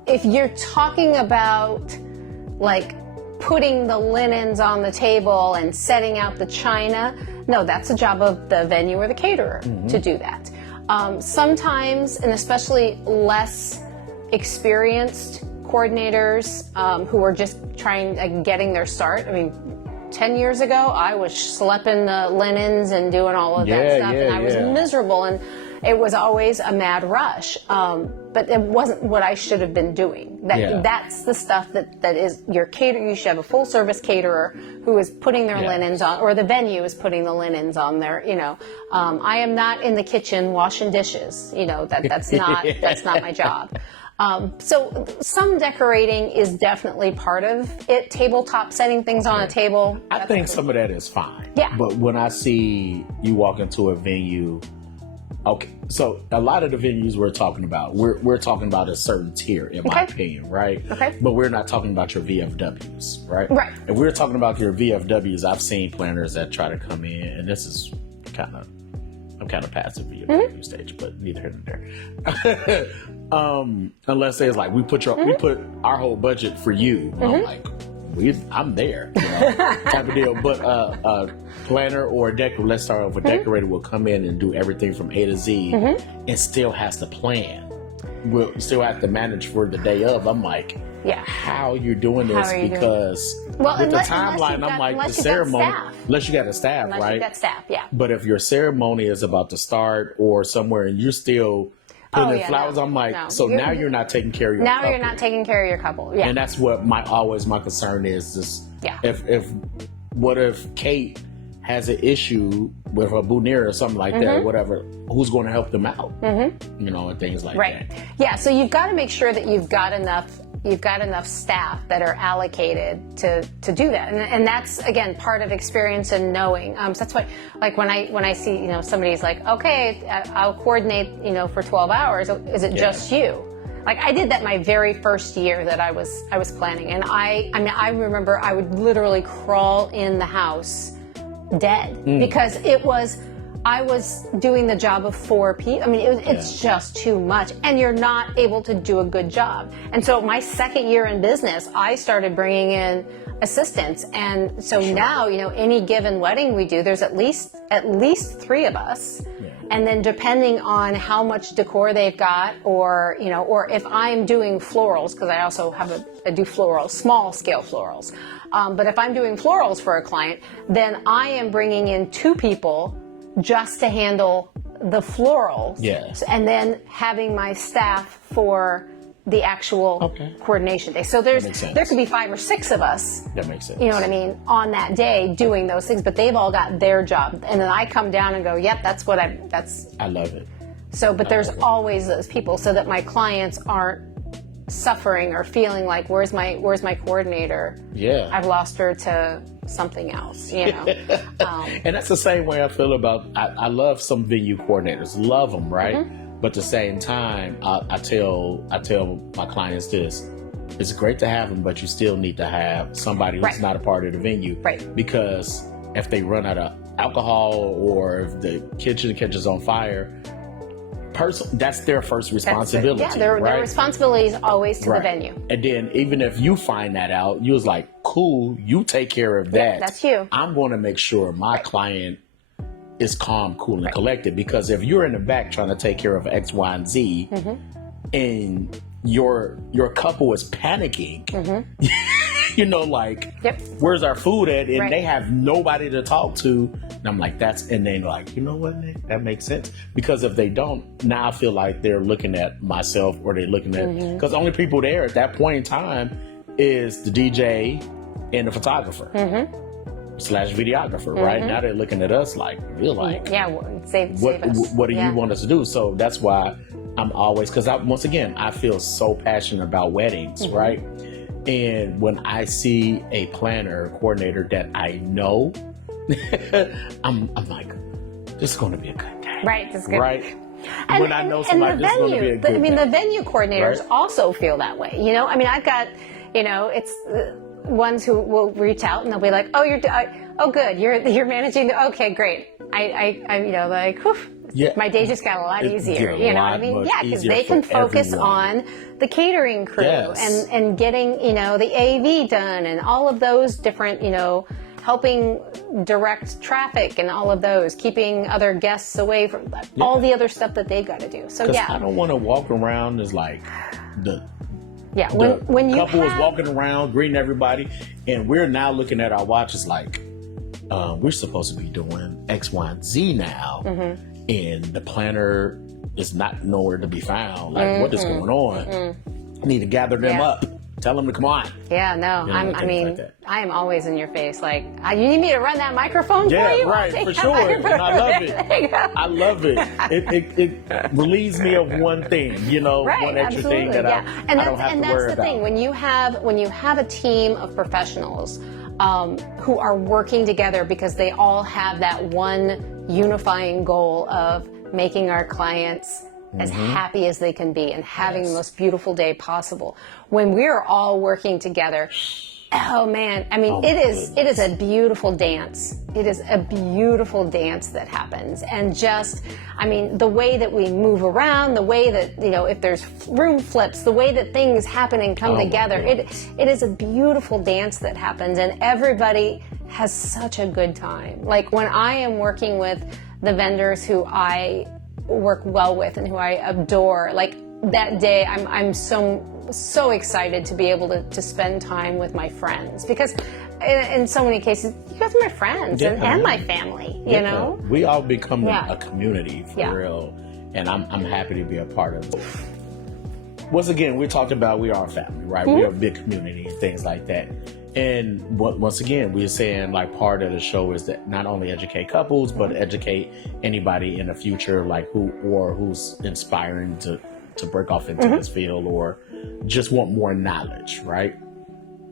If you're talking about like putting the linens on the table and setting out the china, no, that's a job of the venue or the caterer to do that. Sometimes, and especially less experienced coordinators who are just getting their start. I mean, 10 years ago, I was schlepping the linens and doing all of that stuff, and I was miserable, and it was always a mad rush. But it wasn't what I should have been doing. That's the stuff that is your caterer. You should have a full service caterer who is putting their linens on, or the venue is putting the linens on there. I am not in the kitchen washing dishes. That's not my job. So some decorating is definitely part of it. Tabletop, setting things on a table. I think some of that is fine. Yeah. But when I see you walk into a venue, okay, so a lot of the venues we're talking about, we're talking about a certain tier, in my opinion, right? Okay. But we're not talking about your VFWs, right? Right. If we're talking about your VFWs, I've seen planners that try to come in, and this is I'm kind of past the VFW stage, but neither here nor there. Unless it's like we put our whole budget for you. I'm like, I'm there, type of deal. But a planner or a decorator, let's start off with decorator, will come in and do everything from A to Z and still has to plan. Will still have to manage for the day of. I'm like, how you're doing this? Because with the timeline, I'm like, the ceremony, unless you got a staff, unless right? you got staff, But if your ceremony is about to start or somewhere and you're still putting in flowers, I'm like, now you're not taking care of your couple. You're not taking care of your couple. Yeah. And that's what my concern is. What if Kate has an issue with a boutonniere or something like that, or whatever, who's going to help them out? And things like that. Yeah, so you've got to make sure that you've got enough staff that are allocated to do that, and that's again part of experience and knowing. So that's why, like when I see somebody's like, okay, I'll coordinate for 12 hours. Is it just you? Like I did that my very first year that I was planning, and I remember I would literally crawl in the house dead because I was doing the job of 4 people. I mean, it's just too much, and you're not able to do a good job. And so my second year in business, I started bringing in assistants, and so now any given wedding we do, there's at least 3 of us. And then depending on how much decor they've got, or if I'm doing florals, because I also I do florals, small scale florals. But if I'm doing florals for a client, then I am bringing in 2 people just to handle the florals. Yes. And then having my staff for the actual coordination day. So there could be 5 or 6 of us. That makes sense. You know what I mean? On that day doing those things, but they've all got their job. And then I come down and go, yep, that's what I love it. So, but there's always those people so that my clients aren't suffering or feeling like, where's my coordinator? Yeah. I've lost her to something else, And that's the same way I feel about, I love some venue coordinators, love them, right? But at the same time, I tell my clients this: it's great to have them, but you still need to have somebody who's not a part of the venue, because if they run out of alcohol or if the kitchen catches on fire, that's their first responsibility. Their responsibility is always to the venue. And then even if you find that out, you was like, cool, you take care of that. That's you. I'm going to make sure my client is calm, cool, and collected. Because if you're in the back trying to take care of X, Y, and Z, and your couple is panicking, where's our food at? And they have nobody to talk to. And I'm like, and then like, you know what, Nick? That makes sense. Because if they don't, now I feel like they're looking at myself, or they're looking at, because the only people there at that point in time is the DJ and the photographer. / videographer, right? Now they're looking at us like, we're like, save us. What do you want us to do? So that's why I'm always, because once again, I feel so passionate about weddings, right? And when I see a planner or coordinator that I know, I'm like, this is going to be a good day. Right, this is good. Right? When I know somebody, this is going to be a good day. The venue coordinators also feel that way. I mean, I've got, You know, it's ones who will reach out and they'll be like, oh, oh, good, you're managing okay, great. I'm, you know, like, whew, yeah, my day just got a lot easier. You know what I mean? Yeah, because they can focus on the catering crew and getting, you know, the AV done and all of those different, you know, helping direct traffic and all of those, keeping other guests away from all the other stuff that they've got to do. So yeah, I don't want to walk around as like when you couple is walking around greeting everybody, and we're now looking at our watches like we're supposed to be doing X, Y, and Z now, and the planner is not nowhere to be found. Like, what is going on? I need to gather them up. Tell them to come on. Yeah, no, you know, I mean, like I am always in your face. Like, you need me to run that microphone for you? Yeah, right, for sure. And I love it. I love it. It relieves me of one thing, you know, one extra thing that I don't have to worry about. And that's the thing. When you have a team of professionals who are working together because they all have that one unifying goal of making our clients as happy as they can be and having the most beautiful day possible. When we're all working together, oh man, I mean, it is a beautiful dance. It is a beautiful dance that happens. And just, I mean, the way that we move around, the way that, you know, if there's room flips, the way that things happen and come together, it is a beautiful dance that happens, and everybody has such a good time. Like when I am working with the vendors who I work well with and who I adore, like that day I'm so excited to be able to spend time with my friends, because in so many cases you guys are my friends and my family, you know. We all become a community for real, and I'm happy to be a part of it. Once again, we talked about we are a family, right? We are a big community and things like that. And once again, we're saying like part of the show is that not only educate couples, but educate anybody in the future, like who's inspiring to break off into this field or just want more knowledge, right?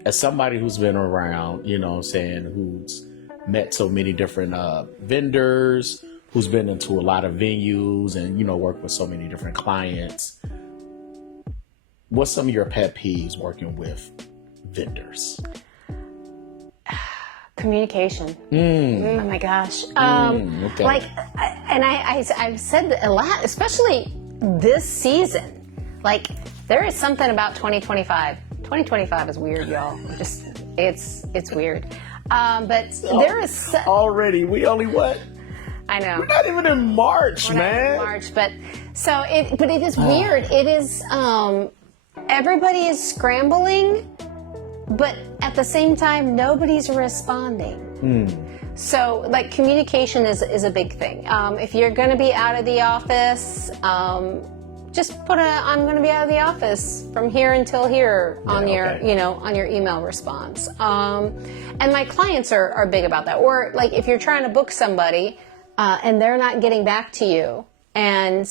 As somebody who's been around, you know what I'm saying, who's met so many different vendors, who's been into a lot of venues and, you know, worked with so many different clients, what's some of your pet peeves working with vendors? Communication. Oh my gosh. Okay. Like, and I've said a lot, especially this season. Like, there is something about 2025. 2025 is weird, y'all. Just, it's weird. But there is already. We only what? I know. We're not even in March, man. March, but it is weird. It is. Everybody is scrambling, but at the same time, nobody's responding. So, like, communication is a big thing. If you're going to be out of the office, just put I'm going to be out of the office from here until here on your, you know, on your email response. And my clients are big about that. Or, like, if you're trying to book somebody and they're not getting back to you, and,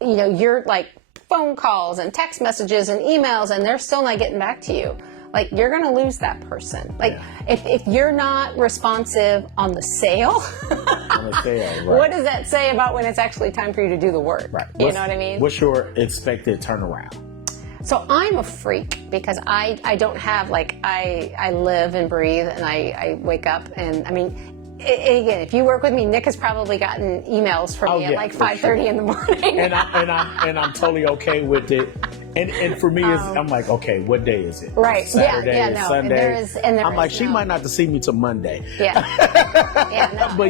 you know, you're like phone calls and text messages and emails and they're still not getting back to you, like, you're going to lose that person. Like, if you're not responsive on the sale, what does that say about when it's actually time for you to do the work? Right. You know what I mean? What's your expected turnaround? So I'm a freak because I don't have, like, I live and breathe and I wake up and, I mean, again, if you work with me, Nick has probably gotten emails from me at like 5:30 in the morning. And I'm totally okay with it. And for me, I'm like, okay, what day is it? Right. Saturday, Sunday. I'm like, she might not have to see me till Monday. Yeah. But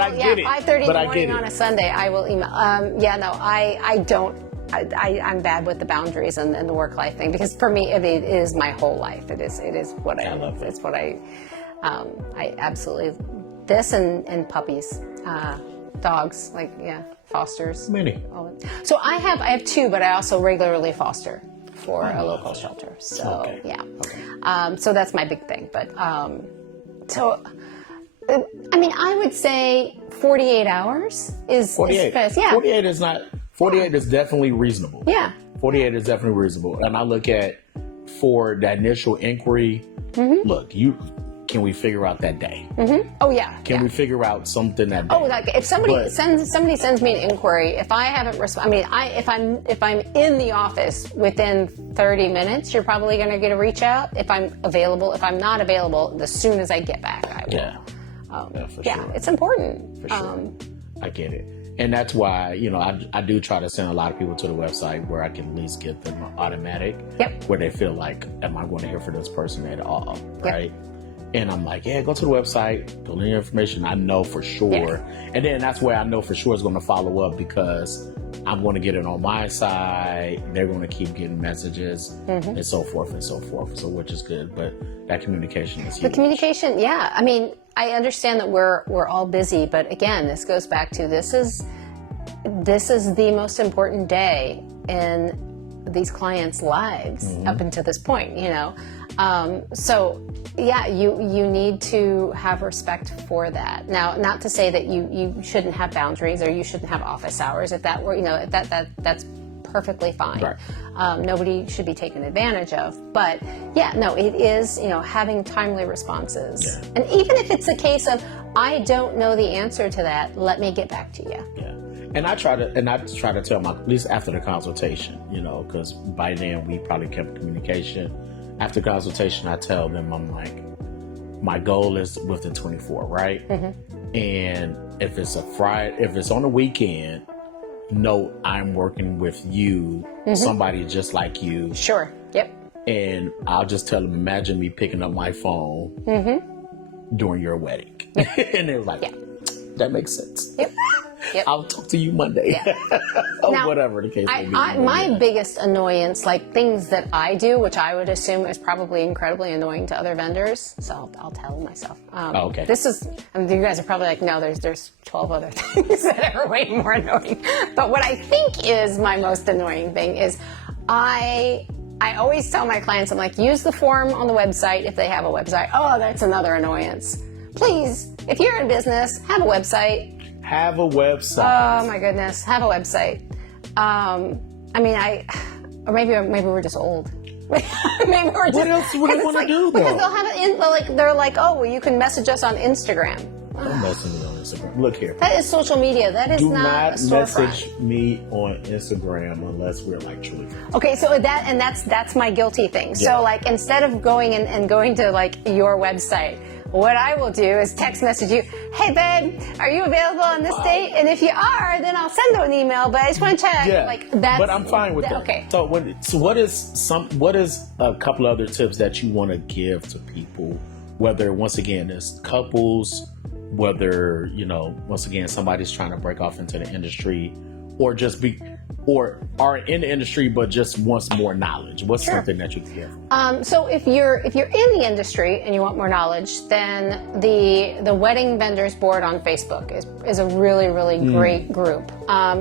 I get it. 5:30 in the morning on a Sunday, I will email. I don't. I'm bad with the boundaries and the work-life thing, because for me, it is my whole life. It is what I love. It's what I absolutely. This and puppies, dogs, like, fosters. Many. So I have two, but I also regularly foster for a local shelter. So so that's my big thing. But so I mean, I would say 48 hours is 48. Is 48 is not. 48 is definitely reasonable. Yeah. 48 is definitely reasonable, and I look at for the initial inquiry. Look, can we figure out that day? Oh yeah. Can we figure out something that day? Oh, like if somebody sends me an inquiry, if I haven't responded, if I'm in the office within 30 minutes, you're probably going to get a reach out. If I'm available, if I'm not available, as soon as I get back, I will. Yeah, for yeah, sure. it's important. For sure. I get it. And that's why, you know, I do try to send a lot of people to the website where I can at least get them automatic. Yep. Where they feel like, am I going to hear from this person at all? Yep. Right? And I'm like, yeah, go to the website, fill in your information. I know for sure. Yeah. And then that's where I know for sure it's going to follow up because I'm going to get it on my side. They're going to keep getting messages and so forth and so forth. So which is good. But that communication is huge. The communication, yeah. I mean, I understand that we're all busy, but again, this goes back to this is the most important day in these clients' lives up until this point, you know. So yeah, you need to have respect for that. Now, not to say that you shouldn't have boundaries or you shouldn't have office hours. If that were, you know, that's perfectly fine. Right. Nobody should be taken advantage of. But yeah, no, it is, you know, having timely responses. Yeah. And even if it's a case of, I don't know the answer to that, let me get back to you. Yeah. And I try to tell my, at least after the consultation, you know, because by then we probably kept communication. After consultation, I tell them, I'm like, my goal is within 24, right? And if it's a Friday, if it's on a weekend, no, I'm working with you, somebody just like you. Sure. Yep. And I'll just tell them, imagine me picking up my phone during your wedding. And they're like, that makes sense. Yep. Yep. I'll talk to you Monday. Yeah. Or Now, whatever the case may be. My biggest annoyance, like things that I do, which I would assume is probably incredibly annoying to other vendors, so I'll tell myself. Okay. This is, I mean, you guys are probably like, no, there's 12 other things that are way more annoying. But what I think is my most annoying thing is I always tell my clients, I'm like, use the form on the website if they have a website. Oh, that's another annoyance. Please, if you're in business, have a website. Have a website. Oh my goodness, have a website. I mean, or maybe we're just old. Maybe we're just. What else do we want to do though? Because they'll have it they're like, oh, well, you can message us on Instagram. Don't message me on Instagram. Look here. That is social media. That is Do not a storefront. message me on Instagram unless we're like truly friends. Okay, so that's my guilty thing. Yeah. So like instead of going and going to like your website, what I will do is text message you, hey babe, are you available on this date? And if you are, then I'll send an email, but I just want to check. Yeah, Like that's, but I'm fine with that. Okay. So what is a couple other tips that you want to give to people, whether once again it's couples, whether, you know, once again somebody's trying to break off into the industry or just are in the industry but just wants more knowledge? What's something that you can give? So if you're in the industry and you want more knowledge, then the Wedding Vendors Board on Facebook is a really, really great group.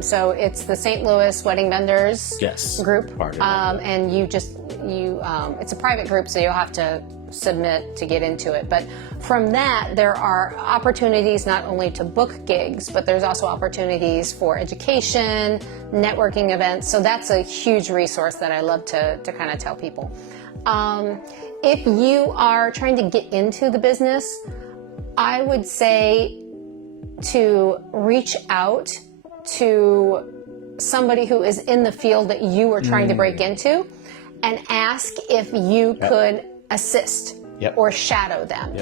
So it's the St. Louis Wedding Vendors group. Part of that. And it's a private group, so you'll have to submit to get into it. But from that, there are opportunities not only to book gigs, but there's also opportunities for education, networking events. So that's a huge resource that I love to kind of tell people. If you are trying to get into the business, I would say to reach out to somebody who is in the field that you are trying to break into and ask if you could assist or shadow them.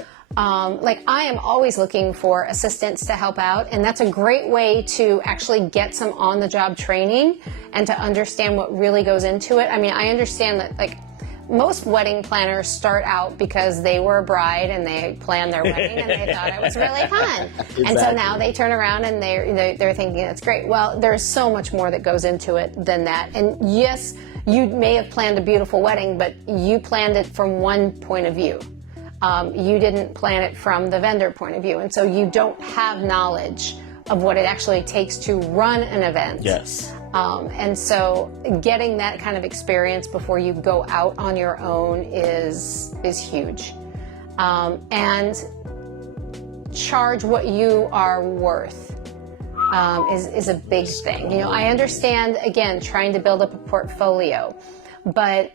Like I am always looking for assistants to help out, and that's a great way to actually get some on-the-job training and to understand what really goes into it. I mean, I understand that like most wedding planners start out because they were a bride and they planned their wedding and they thought it was really fun. Exactly. And so now they turn around and they're thinking it's great. Well, there's so much more that goes into it than that. And yes, you may have planned a beautiful wedding, but you planned it from one point of view. You didn't plan it from the vendor point of view. And so you don't have knowledge of what it actually takes to run an event. Yes. And so getting that kind of experience before you go out on your own is huge. And charge what you are worth. Is a big thing. You know, I understand, again, trying to build up a portfolio, but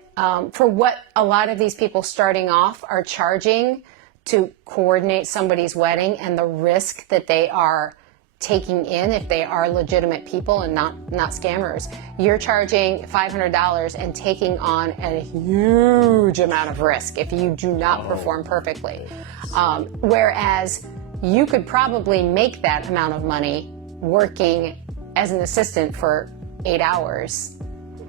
for what a lot of these people starting off are charging to coordinate somebody's wedding and the risk that they are taking in if they are legitimate people and not scammers. You're charging $500 and taking on a huge amount of risk if you do not perform perfectly. Whereas you could probably make that amount of money working as an assistant for 8 hours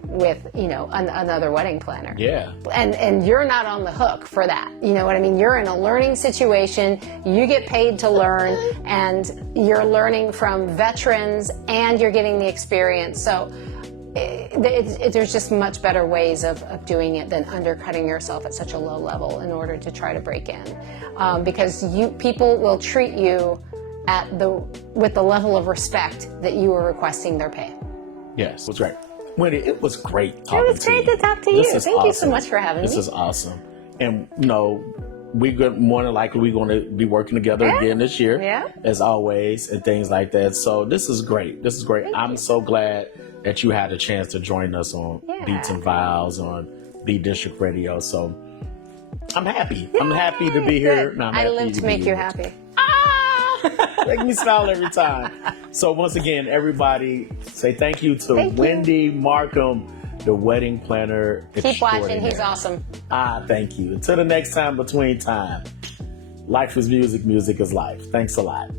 with, you know, another wedding planner. Yeah. And you're not on the hook for that. You know what I mean? You're in a learning situation. You get paid to learn, and you're learning from veterans, and you're getting the experience. So there's just much better ways of doing it than undercutting yourself at such a low level in order to try to break in. Because people will treat you with the level of respect that you are requesting their pay. Yes, that's right. Wendy, it was great talking to you. It was great to talk to you. Thank you so much for having me. This is awesome. And, you know, more than likely we're going to be working together again this year, as always, and things like that. So this is great. This is great. I'm so glad that you had a chance to join us on Beats and Vows on Beat District Radio. So I'm happy. I'm happy to be here. I live to make you happy. Make me smile every time. So once again, everybody, say thank you to Wendy Markum, the wedding planner. Keep watching. He's awesome. Thank you. Until the next time, between time. Life is music. Music is life. Thanks a lot.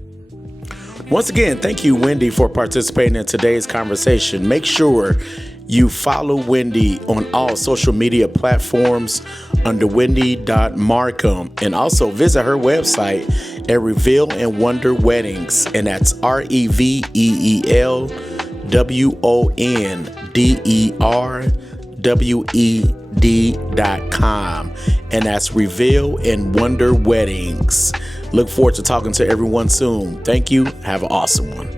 Once again, thank you, Wendy, for participating in today's conversation. Make sure you follow Wendy on all social media platforms under wendy.markum, and also visit her website at Reveal and Wonder Weddings, and that's RevealWonderWed.com, and that's Reveal and Wonder Weddings. Look forward to talking to everyone soon. Thank you. Have an awesome one.